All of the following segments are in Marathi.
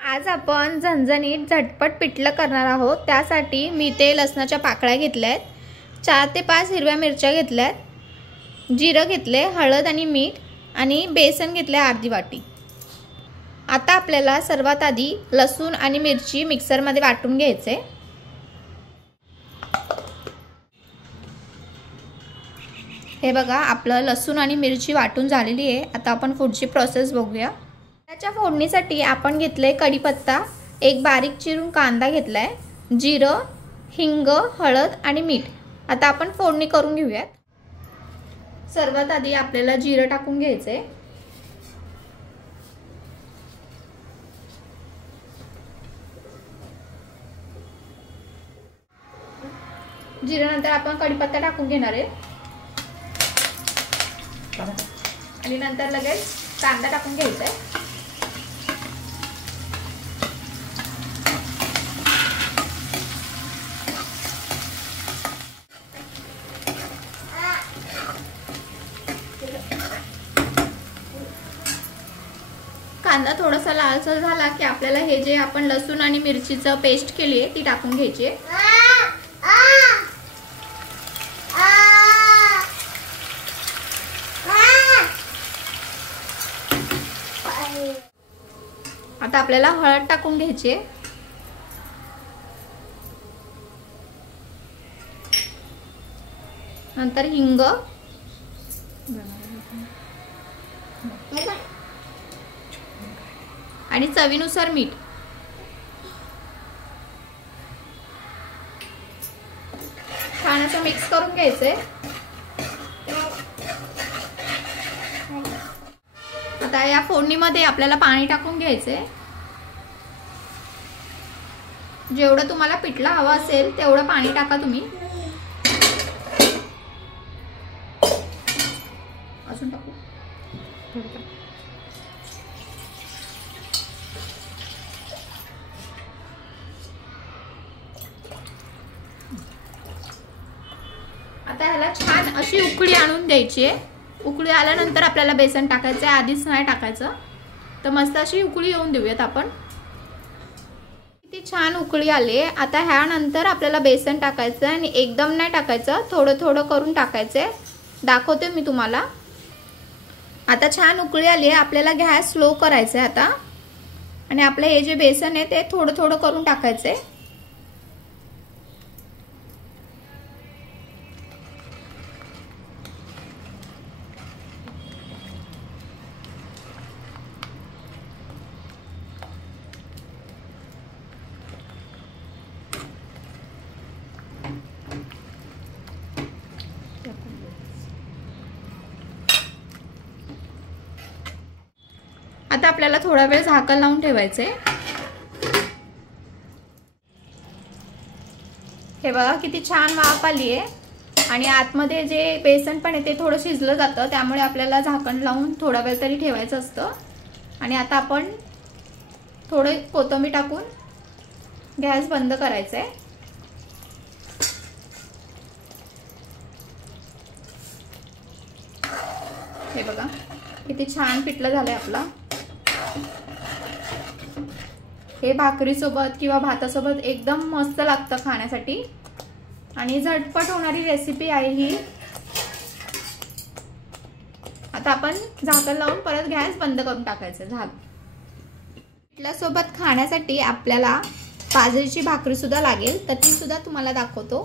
आज आपण झणझणीत झटपट पिठलं करणार आहोत। त्यासाठी मी ते लसणाच्या पाकळ्या घेतल्यात, 4 ते 5 हिरव्या मिरच्या घेतल्यात, जिरं घेतले, हळद आणि मीठ आणि बेसन घेतले अर्धी वाटी। आता आपल्याला सर्वात आधी लसूण आणि मिरची मिक्सर मध्ये वाटून घ्यायचे। हे बघा, आपलं लसूण आणि मिरची वाटून झालेली आहे। आता आपण पुढची प्रोसेस बघूया। त्याच्या फोडणीसाठी आपण घेतले कढीपत्ता, एक बारीक चिरून कांदा घेतलाय, जिरं, हिंग, हळद आणि मीठ। आता आपण फोडणी करून घेऊयात। सर्वात आधी आपल्याला जिरं टाकून घ्यायचे। जिऱ्यानंतर आपण कढीपत्ता टाकून घेणार आहे आणि नंतर लगेच कांदा टाकून घ्यायचा आहे। कांदा थोडासा लालसर झाला की आपल्याला हे जे आपण लसूण आणि मिरचीचं पेस्ट केली आहे ती टाकून घ्यायची आहे। आता आपल्याला हळद टाकून घ्यायची आहे, नंतर हिंग आणि चवीनुसार मीठ। छान असं मिक्स करून घ्यायचंय। आता या फोडणीमध्ये आपल्याला पाणी टाकून घ्यायचंय। जेवढं तुम्हाला पिठलं हवं असेल तेवढं पाणी टाका तुम्ही। अजून टाकू थोडं। आता ह्याला छान अशी उकळी आणून द्यायची आहे। उकळी आल्यानंतर आपल्याला बेसन टाकायचं आहे, आधीच नाही टाकायचं। तर मस्त अशी उकळी येऊन देऊयात आपण। किती छान उकळी आली आहे। आता ह्यानंतर आपल्याला बेसन टाकायचं आणि एकदम नाही टाकायचं, थोडं थोडं करून टाकायचं। दाखवते मी तुम्हाला। आता छान उकळी आली आहे, आपल्याला गॅस स्लो करायचा आहे आता आणि आपलं हे जे बेसन आहे ते थोडं थोडं करून टाकायचं। आता आपल्याला थोडा वेळ झाकण लावून ठेवायचे। हे बघा किती छान वाफ आली आहे आणि आतमध्ये जे बेसन पण आहे ते थोडं शिजलं जातं, त्यामुळे आपल्याला झाकण लावून थोडा वेळ तरी ठेवायचं असतं। आणि आता आपण थोडं कोथिंबीर टाकून गॅस बंद करायचा आहे। हे बघा किती छान पिठलं झालंय आपला। हे भाकरी सोबत किंवा भातासोबत एकदम मस्त लागतं खाण्यासाठी आणि झटपट होणारी रेसिपी आहे ही। आता आपण झाकण लावून परत गॅस बंद करून टाकायचं। झालं। पिठल्यासोबत खाण्यासाठी आपल्याला बाजरीची भाकरी सुद्धा लागेल, तर ती सुद्धा तुम्हाला दाखवतो।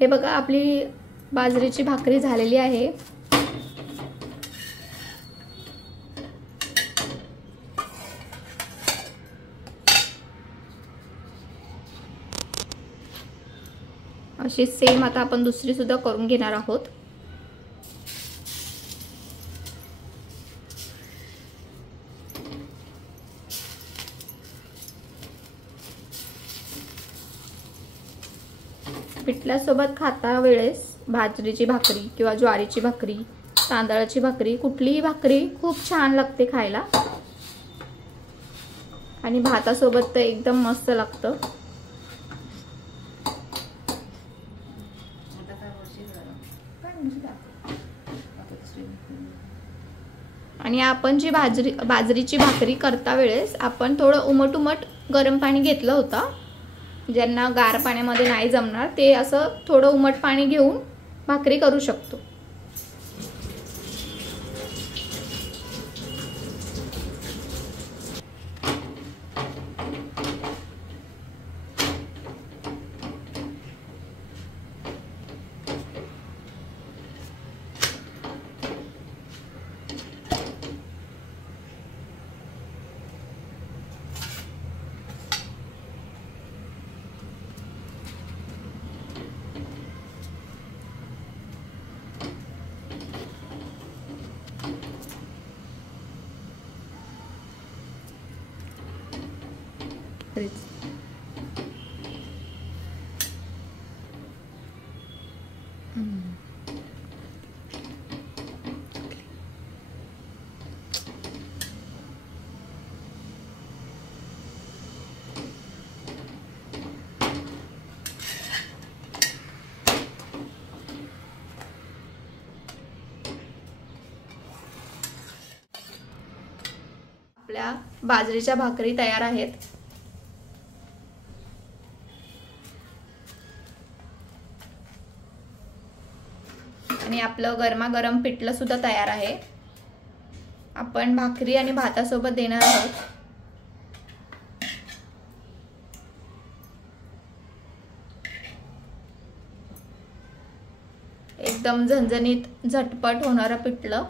हे बघा आपली बाजरीची भाकरी झालेली आहे। अशी सेम आता आपण दुसरी सुद्धा करून घेणार आहोत। पिठल्यासोबत खाता वेळेस बाजरीची भाकरी किंवा ज्वारीची भाकरी, तांदळाची भाकरी, कुठलीही भाकरी खूप छान लागते खायला आणि भातासोबत तर एकदम मस्त लागतं। आणि आपण जी बाजरीची भाकरी करता वेळेस आपण थोडं उमट गरम पाणी घेतलं होतं। ज्यांना गार पाण्यामध्ये नाही जमणार ते असं थोडं उमट पाणी घेऊन भाकरी करू शकतो। आपल्या बाजरीच्या भाकरी तयार आहेत। आणि आपलं गरमागरम पिठलं सुद्धा तयार आहे। आपण भाकरी आणि भातासोबत देणार आहोत। एकदम झणझणीत झटपट होणारं पिठलं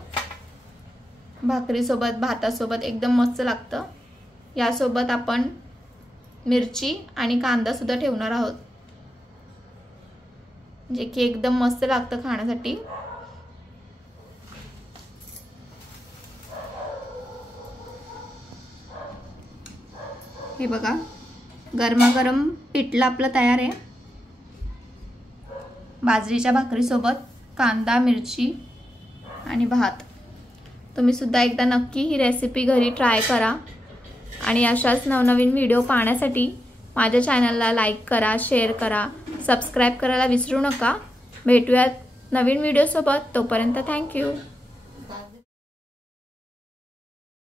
भाकरी सोबत भातासोबत एकदम मस्त लागतं। यासोबत आपण मिरची आणि कांदा सुद्धा ठेवणार आहोत, जे की एकदम मस्त लागतं खाण्यासाठी। हे बघा गरमागरम पिठलं आपलं तयार आहे। बाजरीच्या भाकरी सोबत कांदा, मिरची आणि भात। तुम्ही सुद्धा एकदा नक्की ही रेसिपी घरी ट्राय करा आणि अशाच नवनवीन व्हिडिओ पाहण्यासाठी माझ्या चॅनलला लाईक करा, शेअर करा, सबस्क्राइब करायला विसरू नका। भेटूयात नवीन व्हिडिओ सोबत, तोपर्यंत थँक यू।